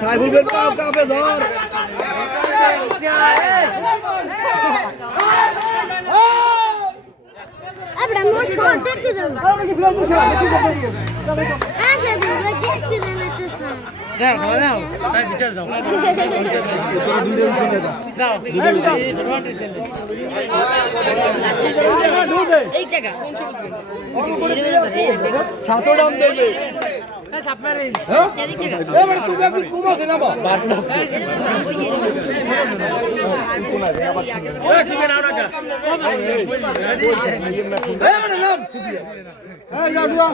সাইবুলের পাও কাপে ধর Abra মোর ছোট দেখতে যাও আচ্ছা দেখতে যাও দাও দাও তাই ভিতর দাও দাও এই টাকা সাতো দাম দেবে সাপ মারে এবারে তুমি এখন কুমাছে না বা ওই সিমে নাও না এবারে নাম এই যাও দিও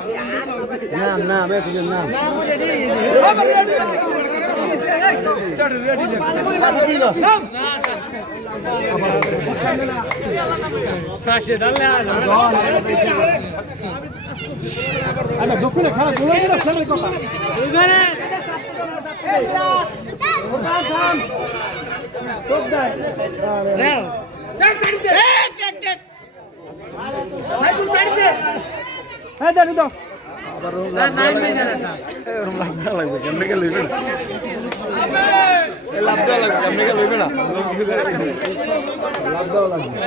নাম নাম এসে নাম আবার রেডি চড় রেডি নাম কাশে দালে আরে দক্ষিণে খেলা গোলাই না খেলার কথা এখানে ওটা থাম চোখ দেয় নাও চার সাইড দে টেক টেক সাইকেল সাইড দে হ্যাঁ দাও দাও আবার নাই মেনে রাখা এরকম লাভ দেওয়া লাগবে কেমনে কে লইবে না লাভ দেওয়া লাগবে কেমনে কে লইবে না লাভ দেওয়া লাগবে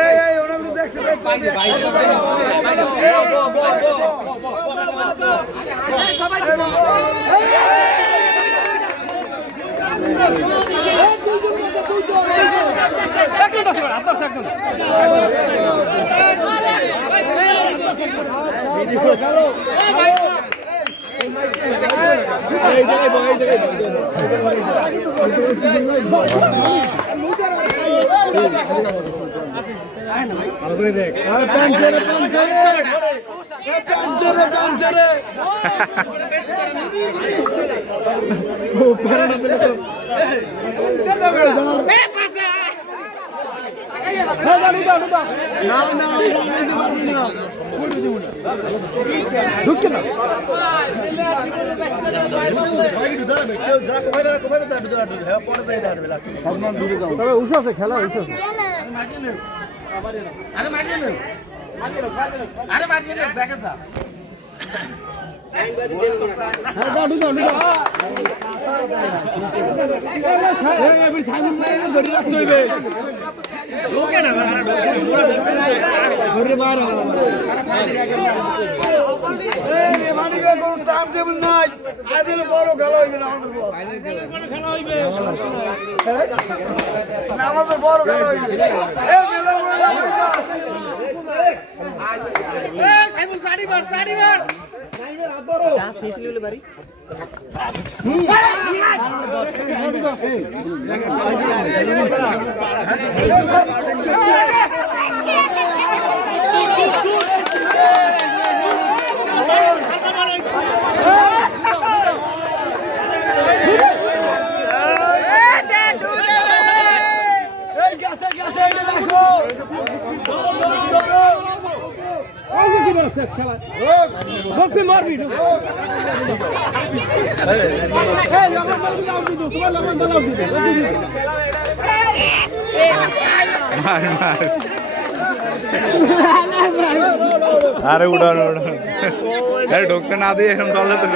এই এই ওরা গুলো দেখছে সবাই ঢুকছে না তবে উৎসাহ আছে খেলা উৎসাহ আরে মারিয়ে নে আরে মারিয়ে নে দেখে যা আমাদের বড় খেলা হইবে সাড়ি মার अरे उड़ान उड़ान अरे ढोकते ना दिए हम डाले तो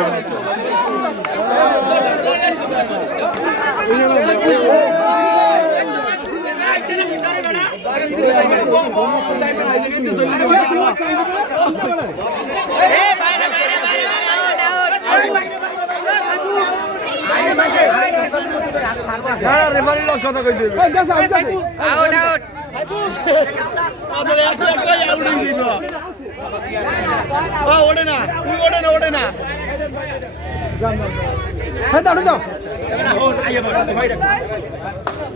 রেফারির কথা কই দিবে আউট আউট আমাদের এক লাখ টাকা আউট হই দিব ওড়ে না তুই ওড়ে না হ্যাঁ দাও দাও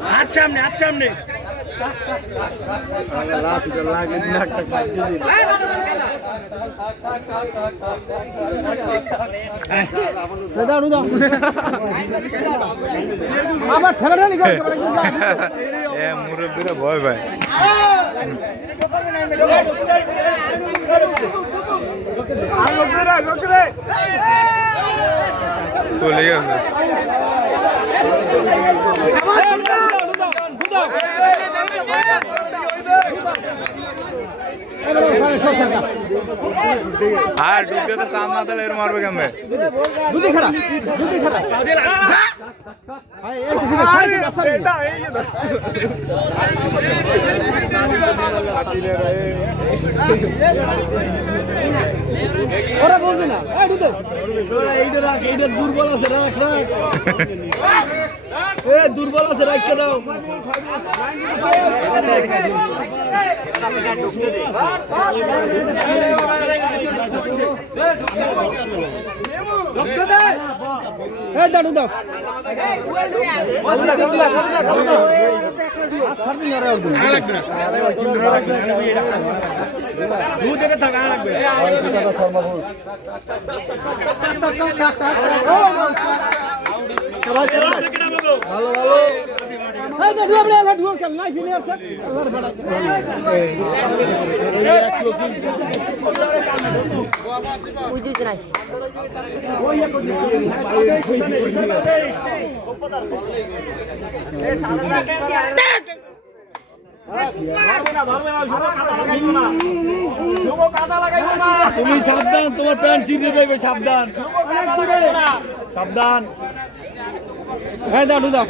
হাত সামনে লাগে না একটা কাটতে দিবি দাও দাও আবার ঠেলা লিখা এ মুরব্বিরা ভয় ভাই চলে গেছে আর ঢুকে তো চাঁদ না দিলে এর মারবে কেমনে ওরা বলবে না এইটা দুর্বল আছে দুর্বল আছে রাখতে দাও দাঁড়ু দাও তুমি সাবধান তোমার প্যান্ট চিড়ে দেবে সাবধান সাবধান হ্যাঁ দাও দাও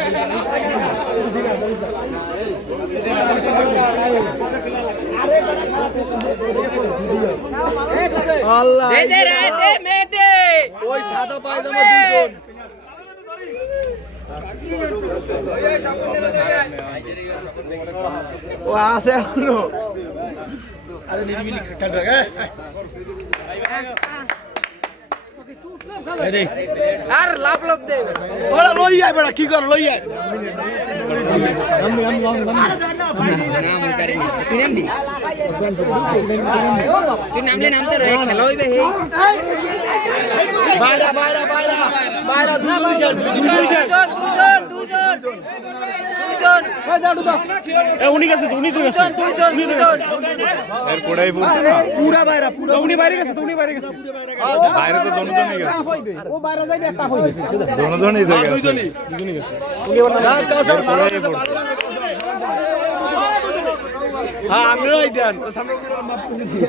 আল্লাহ ওই সাদা পায়জামা দুজন ও আছে এখনো আরে নিরিবিলি কাট রে আর লাভ লাভ দে ওরা লই আয় বড় কি কর লই আয় নাম করি না তুই নাম দি তুই নামলে নাম তো রয়ে খেলা হইবে হে বাইরা বাইরা বাইরা বাইরা দুজন উনি গেছে উনি তো গেছে এর কোড়াই বলছে না পুরা বাইরা পুরা উনি বাইরে গেছে উনি বাইরে গেছে বাইরে তো দনদনই গেছে ও বাইরে যাইবে একটা হইবে দনদনই গেছে দুজনই গেছে উনি বলেন না কাছে ভালো আছে হ্যাঁ আমরাই দেন সামনে মাপ করে দিই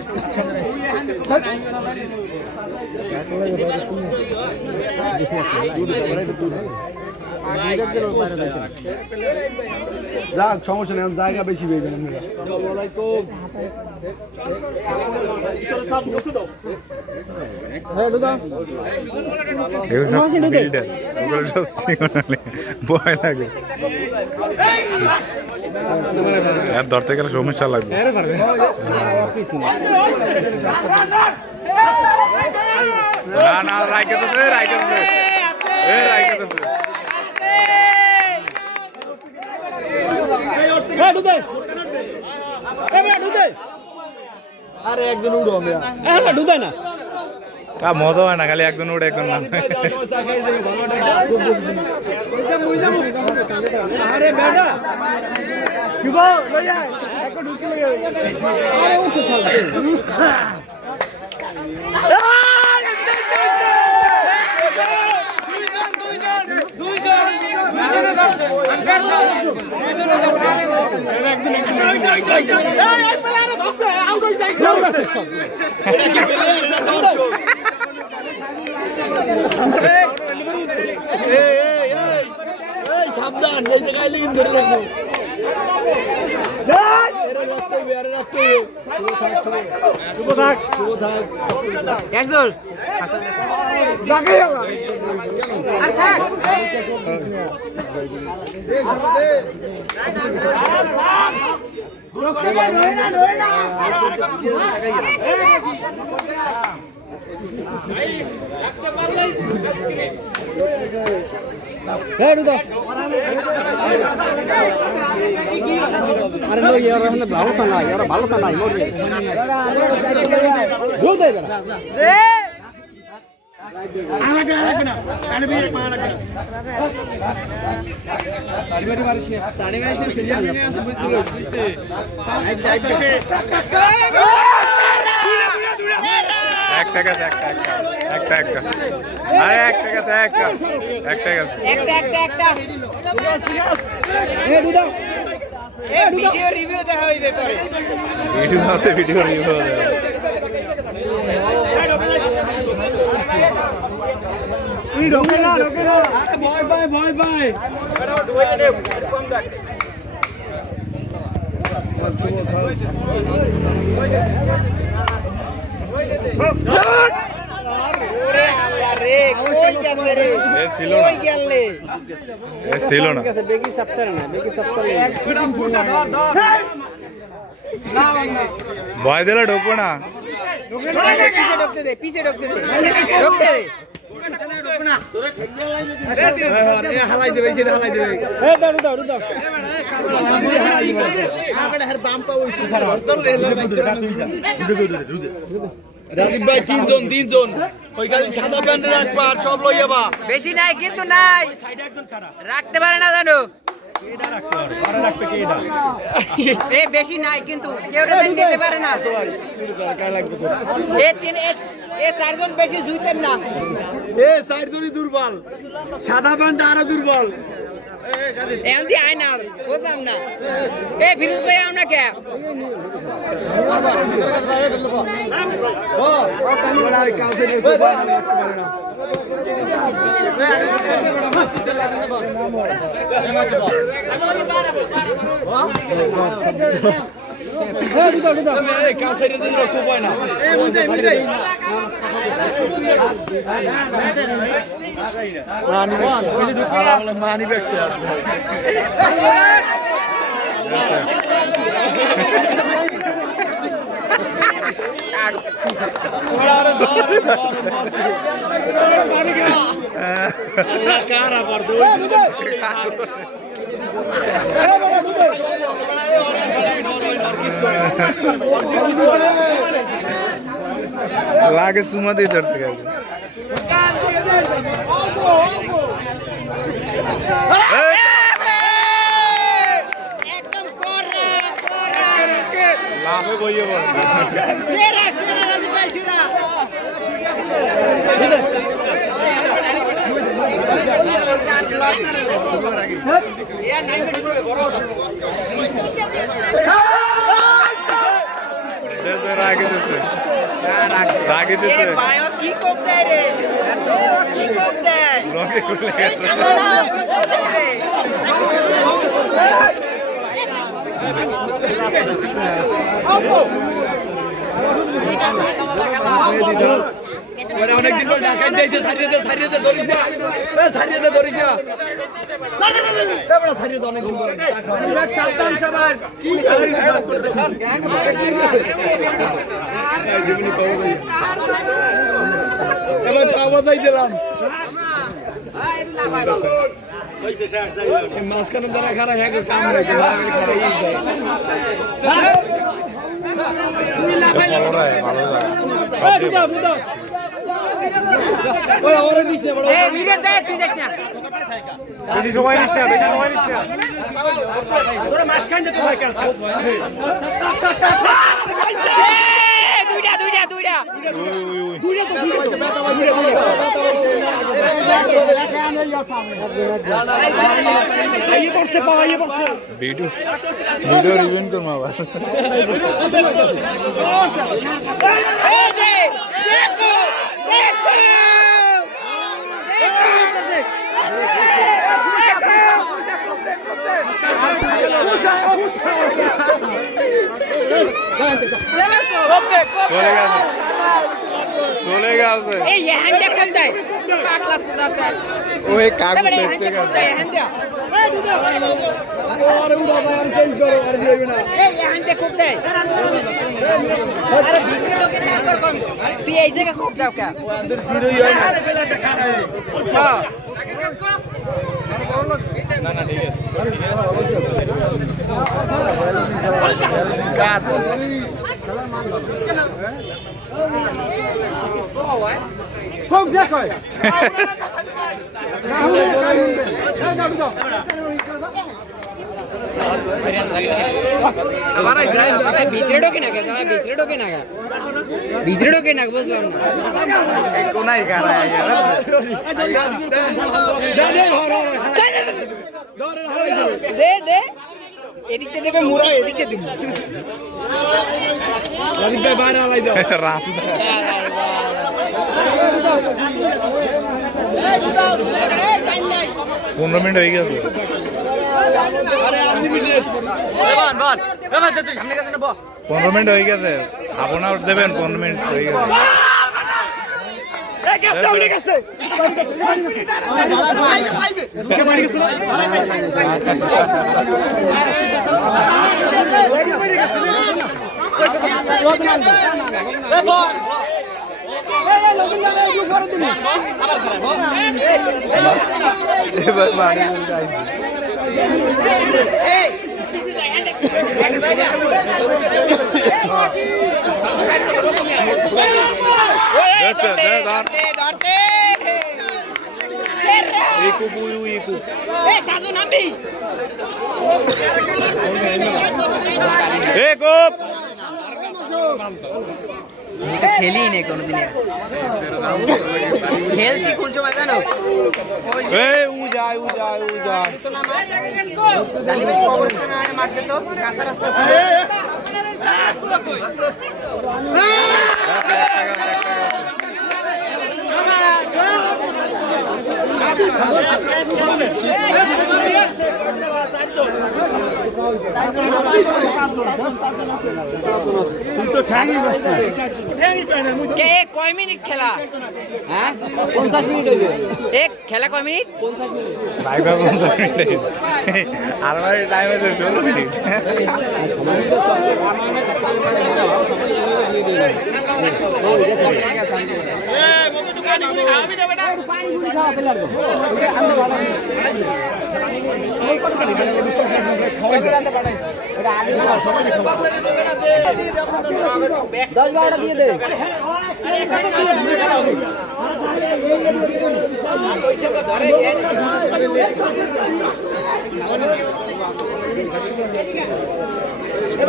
যাক সমস্যা নেই জায়গা বেশি পেয়েবেন ভয় লাগে আর ধরতে গেলে সমস্যা লাগবে না না রাইকে তো রাইকে আরে একজন উড়ো আমরা ঢুকাই না মজা হয় না খালি একজন উঠে একজন না আরে বেটা শিব লই আয় একটু ঢুকে লই আয় আরে উঠে চল সাবধান এই জায়গায় লিখিন ধরে রাখবো আরে নো ইয়ার হলে ভালো তা নাই ইয়ার ভালো তা নাই মরবে বল দে রে আলাগা আলাগা আরে বি এক আলাগা সাড়ে বারে বারিশ নে সাড়ে বারিশ নে সেজে নিয়ে আসে বুঝছিস একটা গেছে একটা আরে একটা গেছে একটা একটা এ দুদা ভিডিও রিভিউ দেখা হইবে পরে ভিডিও আছে ভিডিও রিভিউ ঢোকে না ভয় পায় ভয় পায় ওরে আল্লাহ রে কই গেছে রে এ ছিল কই গেলে এ ছিল না বেগি সপ্তাহে না বেগি সপ্তাহে ভয় দিলে ঢুকবো না পিছে ঢুকতে দে ঢুকতে দে হালাই দেবে সেটা হালাই দেবে এই দাও দাও দাও রাজীব ভাই তিনজন ওই খালি সাদা প্যান্ট রাখবা আর সব লই যাবা বেশি নাই কিন্তু নাই রাখতে পারে না জানো এ বেশি নাই কিন্তু কেউ নিতে পারে না এ চারজন বেশি জুইতেন না এ চারজনই দুর্বল সাদা প্যান্ট আরো দুর্বল এখন দিয়ে আয় না বুঝলাম না এ ফিরোজ ভাই আমরা কে মানি ব্যক্তি लागे सुमा दे इधर से একদম কোরা लाभे बोइए बोल সেরা সেরা রাজীব ভাই সেরা रागे देते ভাইও কি কম দেয় রে কি কম দেয় लोगे खुले অনেকদিন পর ঢাকায় দিয়েছে সারিয়ে ধরিস না সারিয়ে ধরিস না সারিয়ে অনেকদিন পরে সাবধান সবার এবার খাওয়া দিলাম মাঝখানে দ্বারা খারাপ হ্যাঁ সামনে এই মিরে যায় তুই যাস না বেশি সময় নিস না তোরা মাঝখান যেতে হয় কেন দুইটা वीडियो वीडियो रिव्यू कर मावा चलेगा से ए ये हंडे कम दे पागला सुदा सर वो एक कागज देखते का हंडे और उड़ा बाहर चेंज करो और ये ना ए ये हंडे कम दे अरे भीतर लोग के ट्रांसफर कर तू এই জায়গা খুব দাও কা अंदर जीरो ही है हां ना ना ठीक है काट সব দেখো সালা ভিতরে ঢোকে না কে সালা ভিতরে ঢোকে না কে ভিতরে ঢোকে না বুঝলাম না कोनाई कर रहा है यार দে দে এদিকে দেবে মুরা এদিকে দেব রাদিক ভাই বাইরে আলাই দাও রাম 15 মিনিট হয়ে গেছে বল তুই সামনে গেছে না বল 15 মিনিট হয়ে গেছে আপনার দেবেন 15 মিনিট হয়ে গেছে গেছে উনি গেছে কে মারি গেছে খেলি নেই কোনোদিনে খেলছি কোন সময় জানো মারতে তো কাঁচা রাস্তা কয় মিনিট খেলা হ্যাঁ 50 মিনিট হইবে এক খেলা কয় মিনিট 50 মিনিট ভাই 50 মিনিট আর ভাই টাইম আছে 15 মিনিট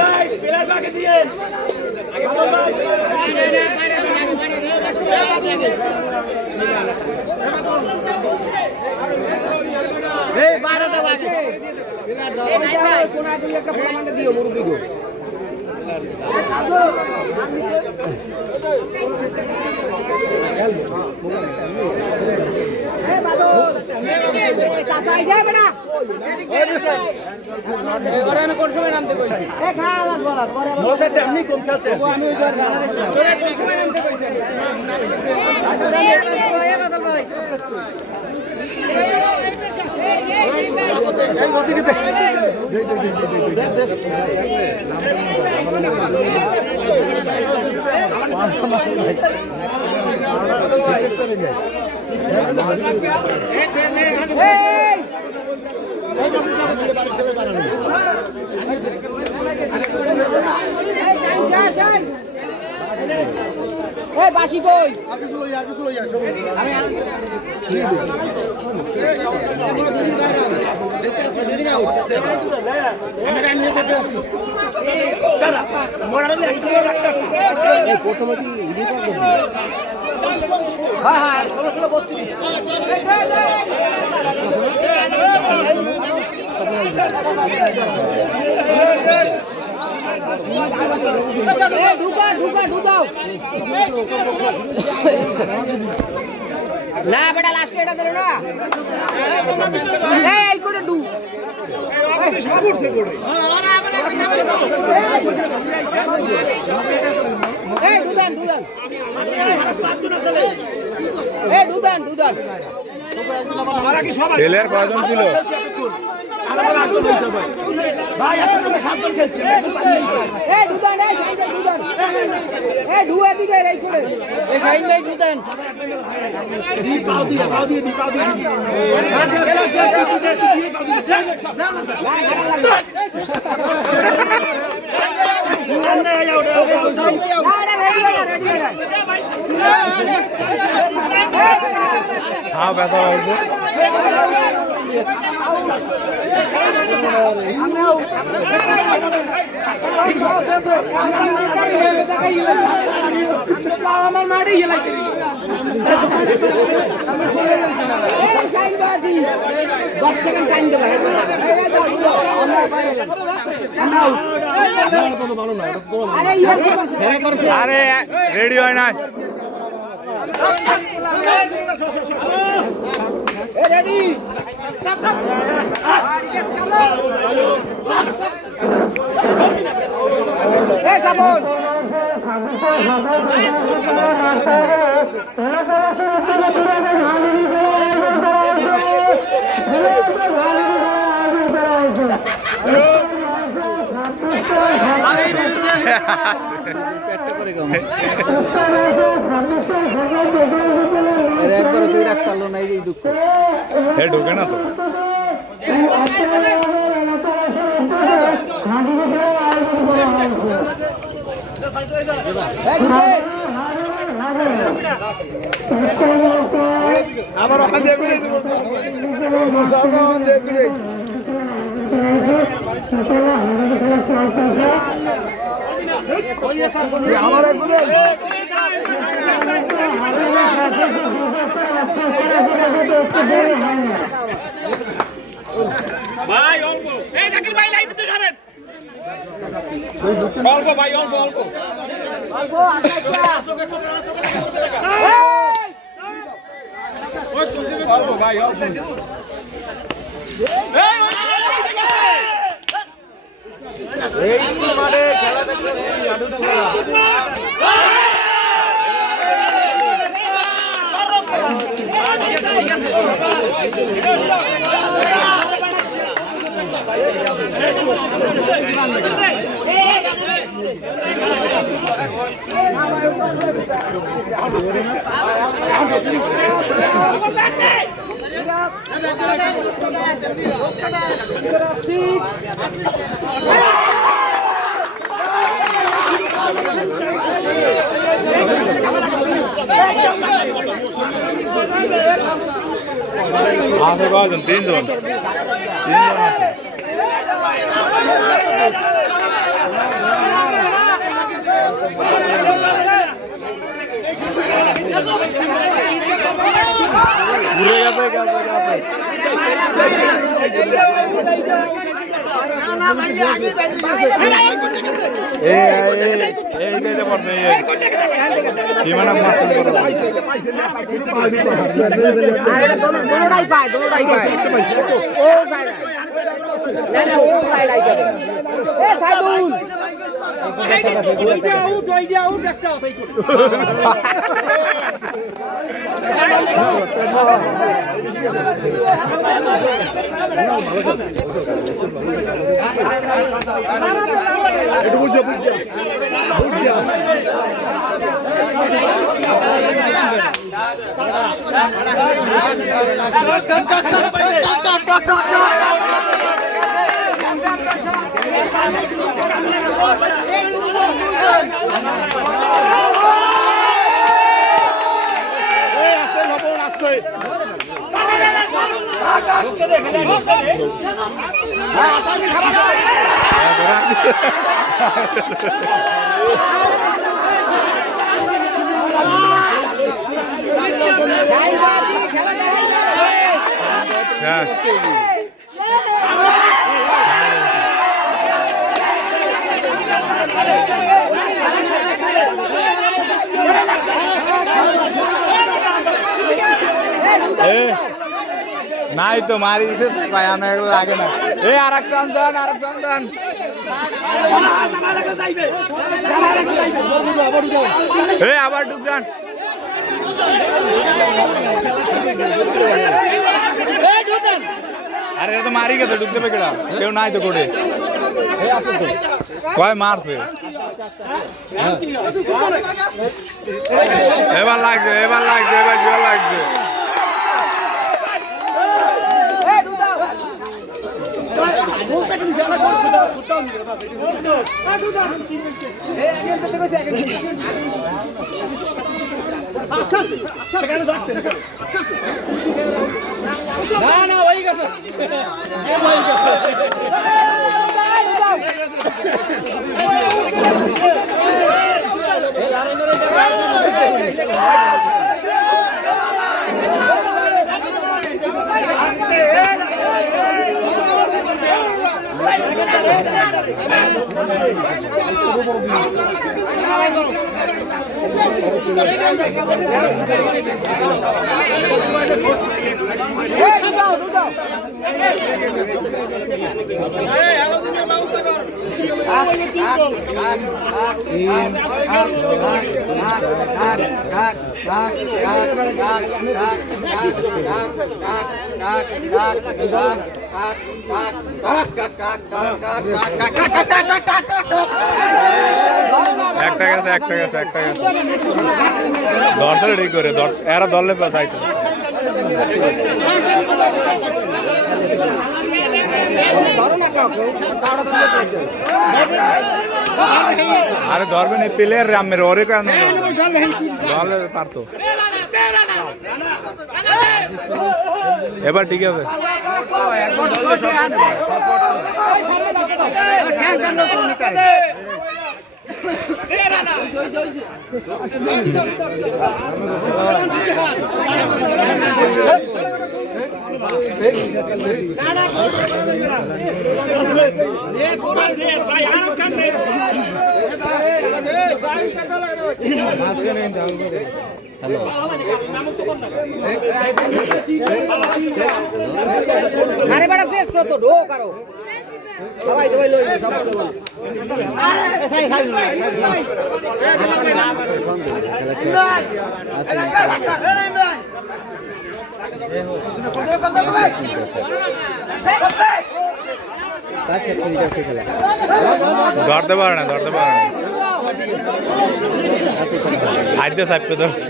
ভাই প্লেয়ার বাকে দিয়েন এই 12টা বাজে এই ভাই কোন আগে একটা প্রমাণটা দিও মুরব্বি গো বাসি কই প্রথমে কি ভিডিও করতে হ্যাঁ হ্যাঁ 32 ঢুকাও না বেটা লাস্টে এটা দিল না এই করে ডু এই দুদান প্লেয়ার কয়জন ছিল ভাই আপনারা সাবধান খেলছেন এই দুদান এই সাইডে দুদান এই দুয়া দিকে এই করে এই সাইড ভাই দুদান পাও দিয়ে হ্যাঁ ব্যথা হয়েছে আমার মাঠে গেলে 10 সেকেন্ড টাইম দেবো আমরা বাইরে আরে রেডি হয় না একবার তুই রাখ চালো না এই দুঃখ এ ঢোকে না তো আবার ওখান দিয়ে ঘুরে আমার ভাই অল্প এই জাকির ভাই লাইট দিতে সরেন অল্প ভাই অল্প অল্প অল্প ভাই অল্প এই স্কুল মাঠে খেলা দেখতে আছে কজন তিনজন আছে ঘুরে গেছে दोनों पाए ओ साइदुल आउट একটা নাই তো মারি দিতে ভাই আমি আগে না এই আরেক চান্দন এই আবার ঢুক যান আরে এটা তো মারি গেছে ঢুকতে পারে কেডা কেউ নাই তো কোটে কয় মারছে এবার লাগছে এবার জোর লাগছে না হয়ে গেছে একটা গেছে একটা গেছে একটা গেছে দরটা রেডি করে এরা দলে যাইতো আরে ধরবেন এই প্লেয়ার রামের ওরে কেন দলে পারতো এবার ঠিক আছে আরে বড় দেখছো তো ঢো করো সবাই দবাই লই সব সাই খাই ধরতে পারে না ধরতে পারে না আজকে সাইপে ধরছে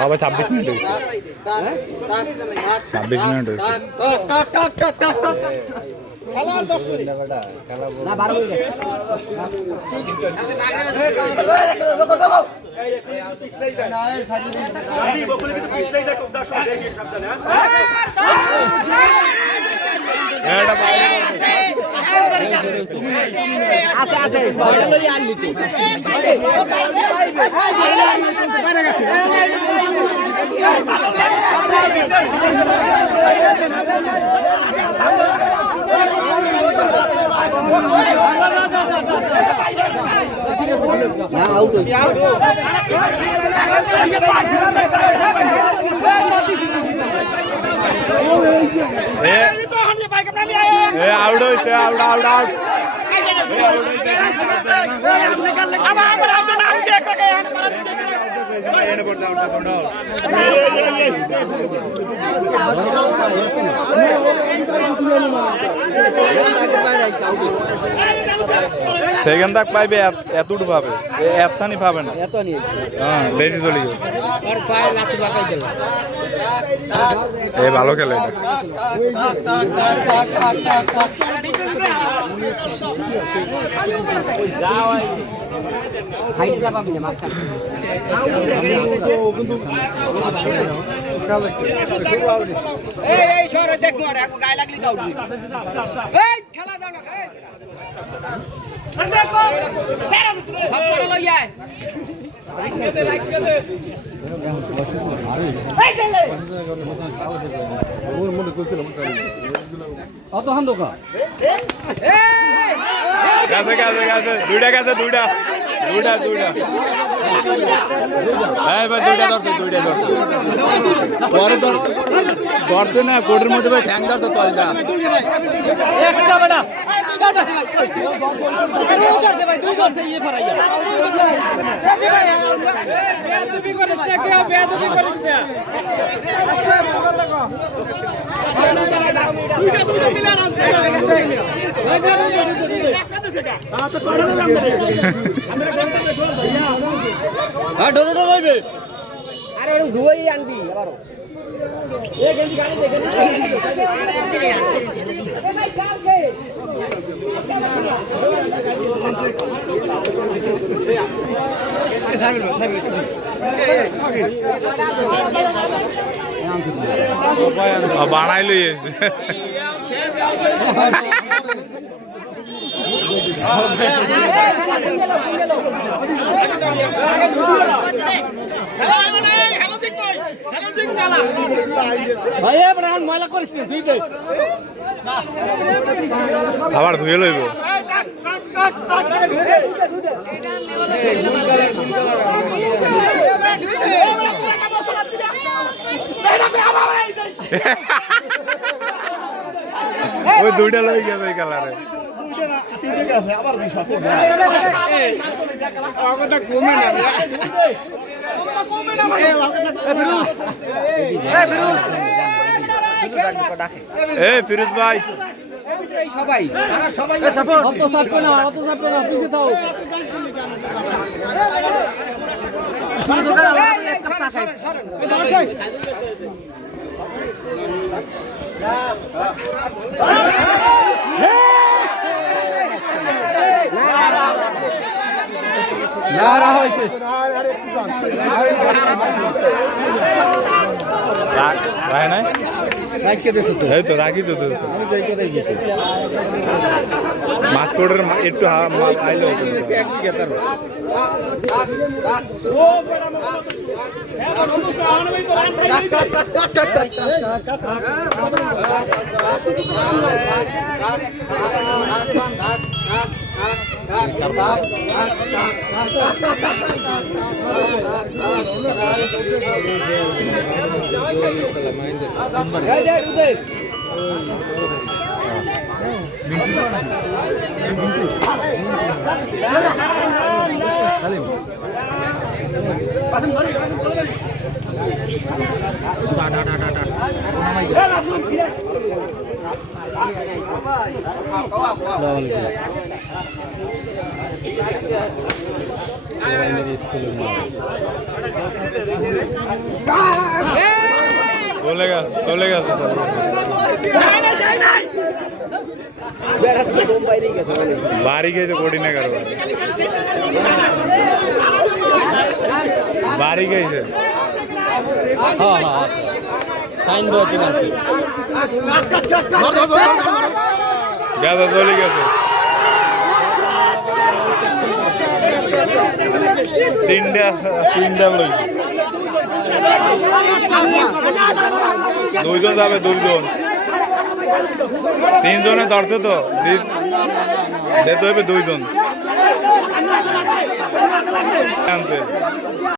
সবাই 26 মিনিট 26 মিনিট না 12 মিনিট আছে আছে বড় লই আনলি তো না আউট আউট হয়েছে আউট আউট আউট সেকেন্ড তাক পাইবে এতটুকু পাবে এতখানি পাবে না এত নিয়ে হ্যাঁ বেশি চলে গেল এ ভালো খেলে হাইট যা পাবি না মাস্টার এই শহরে দেখ না একো গায় লাগলি দাও এই খেলা দাও না এই সব করে লই যায় অত হান দোকা গেছে গেছে গেছে দুইটা গেছে দুইটা দুইটা দুইটা হ্যাঁ ভাই দুইটা ধরছে দুইটা ধরছে পরে ধরতে না কোটের মধ্যে ভাই ঠ্যাং ধরতো তলটা একটা বেটা কাটা ভাই দুই করছে ইয়ে ফারাইয়া বেয়াদবি করিস না কে বেয়াদবি করিস না দুইটা মিলান আছে তো করে দেব আমরা গন্ডা দেখো ভাইয়া হ্যাঁ ডোনো ডোনো হইবে আরে এরকম ধুই আনবি আবারো এ গেঞ্জি গাড়ি দে গেঞ্জি বানাইলো ভাই এবার এখন ময়লা করিস না তুই তো আবার ধুয়ে লইব ওই দুইটা লই গেছে ওই কালারে ফিরোজ ভাই সবাই অত চাপবে না পিছিয়ে থাও রায় নাই রাখকে দেছো তো এই তো রাখি তো আমি তো এই কথাই গেছি মাসকোটের একটু আইলো এক বিঘা তার চলে গেছে বাড়ি গেছে কোটি না কারো বাড়ি গেছে গেছে চলে গেছে তিনটা লইছে দুইজন যাবে তিনজনে ধরছে তো দিতে হবে দুইজন